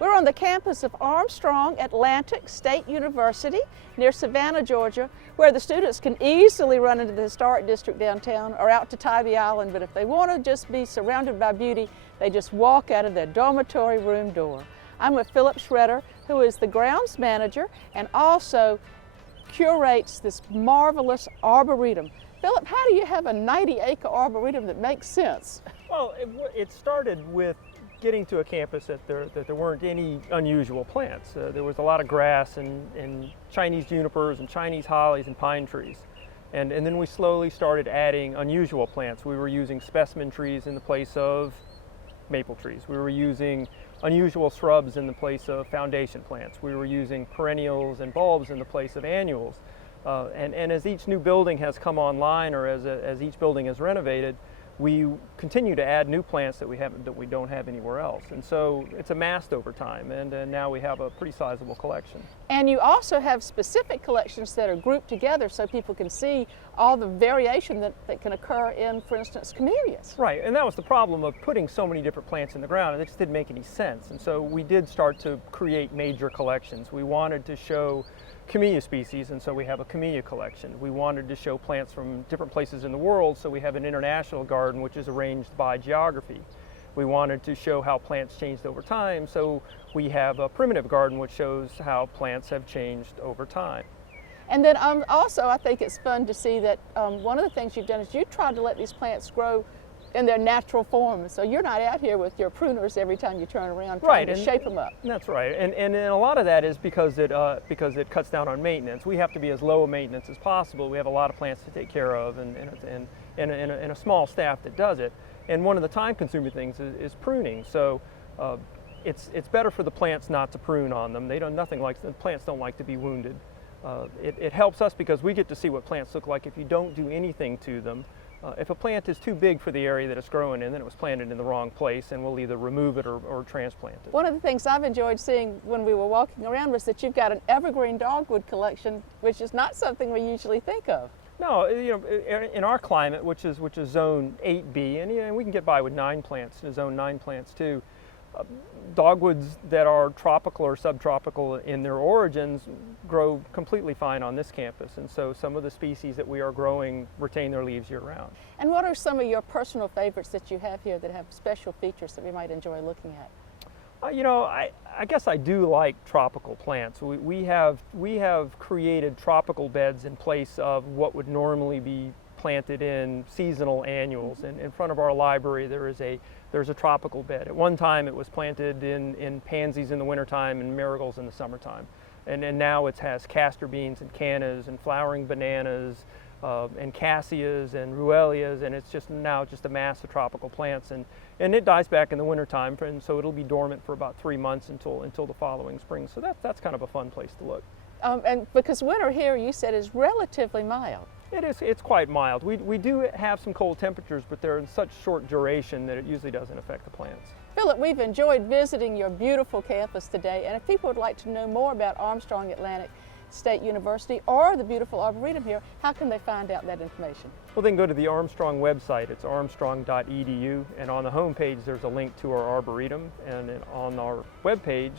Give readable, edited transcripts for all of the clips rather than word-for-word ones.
We're on the campus of Armstrong Atlantic State University near Savannah, Georgia, where the students can easily run into the historic district downtown or out to Tybee Island, but if they want to just be surrounded by beauty, they just walk out of their dormitory room door. I'm with Philip Schroeder, who is the grounds manager and also curates this marvelous arboretum. Philip, how do you have a 90-acre arboretum that makes sense? Well, it started with getting to a campus that there weren't any unusual plants. There was a lot of grass and Chinese junipers and Chinese hollies and pine trees. And then we slowly started adding unusual plants. We were using specimen trees in the place of maple trees. We were using unusual shrubs in the place of foundation plants. We were using perennials and bulbs in the place of annuals. And as each new building has come online, or as each building is renovated, we continue to add new plants that we don't have anywhere else. And so it's amassed over time, and now we have a pretty sizable collection. And you also have specific collections that are grouped together so people can see all the variation that can occur in, for instance, camellias. Right, and that was the problem of putting so many different plants in the ground, and it just didn't make any sense. And so we did start to create major collections. We wanted to show camellia species, and so we have a camellia collection. We wanted to show plants from different places in the world, so we have an international garden which is arranged by geography. We wanted to show how plants changed over time, so we have a primitive garden which shows how plants have changed over time. And then also I think it's fun to see that one of the things you've done is you tried to let these plants grow in their natural form. So you're not out here with your pruners every time you turn around trying to shape them up. That's right, and a lot of that is because it cuts down on maintenance. We have to be as low a maintenance as possible. We have a lot of plants to take care of, and a small staff that does it. And one of the time-consuming things is pruning. So it's better for the plants not to prune on them. The plants don't like to be wounded. It helps us because we get to see what plants look like if you don't do anything to them. If a plant is too big for the area that it's growing in, then it was planted in the wrong place, and we'll either remove it or transplant it. One of the things I've enjoyed seeing when we were walking around was that you've got an evergreen dogwood collection, which is not something we usually think of. No, in our climate, which is zone 8B, and we can get by with 9 plants, zone 9 plants too. Dogwoods that are tropical or subtropical in their origins grow completely fine on this campus, and so some of the species that we are growing retain their leaves year-round. And what are some of your personal favorites that you have here that have special features that we might enjoy looking at? I guess I do like tropical plants. We have created tropical beds in place of what would normally be planted in seasonal annuals. And in front of our library there's a tropical bed. At one time it was planted in pansies in the wintertime and marigolds in the summertime. And now it has castor beans and cannas and flowering bananas and cassias and ruellias, and it's just a mass of tropical plants. And it dies back in the wintertime, and so it'll be dormant for about 3 months until the following spring. So that's kind of a fun place to look. And because winter here, you said, is relatively mild. It is. It's quite mild. We do have some cold temperatures, but they're in such short duration that it usually doesn't affect the plants. Philip, we've enjoyed visiting your beautiful campus today, and if people would like to know more about Armstrong Atlantic State University or the beautiful Arboretum here, how can they find out that information? Well, they can go to the Armstrong website. It's armstrong.edu, and on the home page there's a link to our Arboretum, and on our web page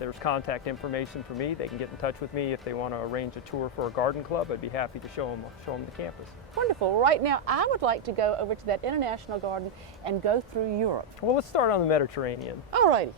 there's contact information for me. They can get in touch with me if they want to arrange a tour for a garden club. I'd be happy to show them the campus. Wonderful. Right now I would like to go over to that international garden and go through Europe. Well, let's start on the Mediterranean. All righty.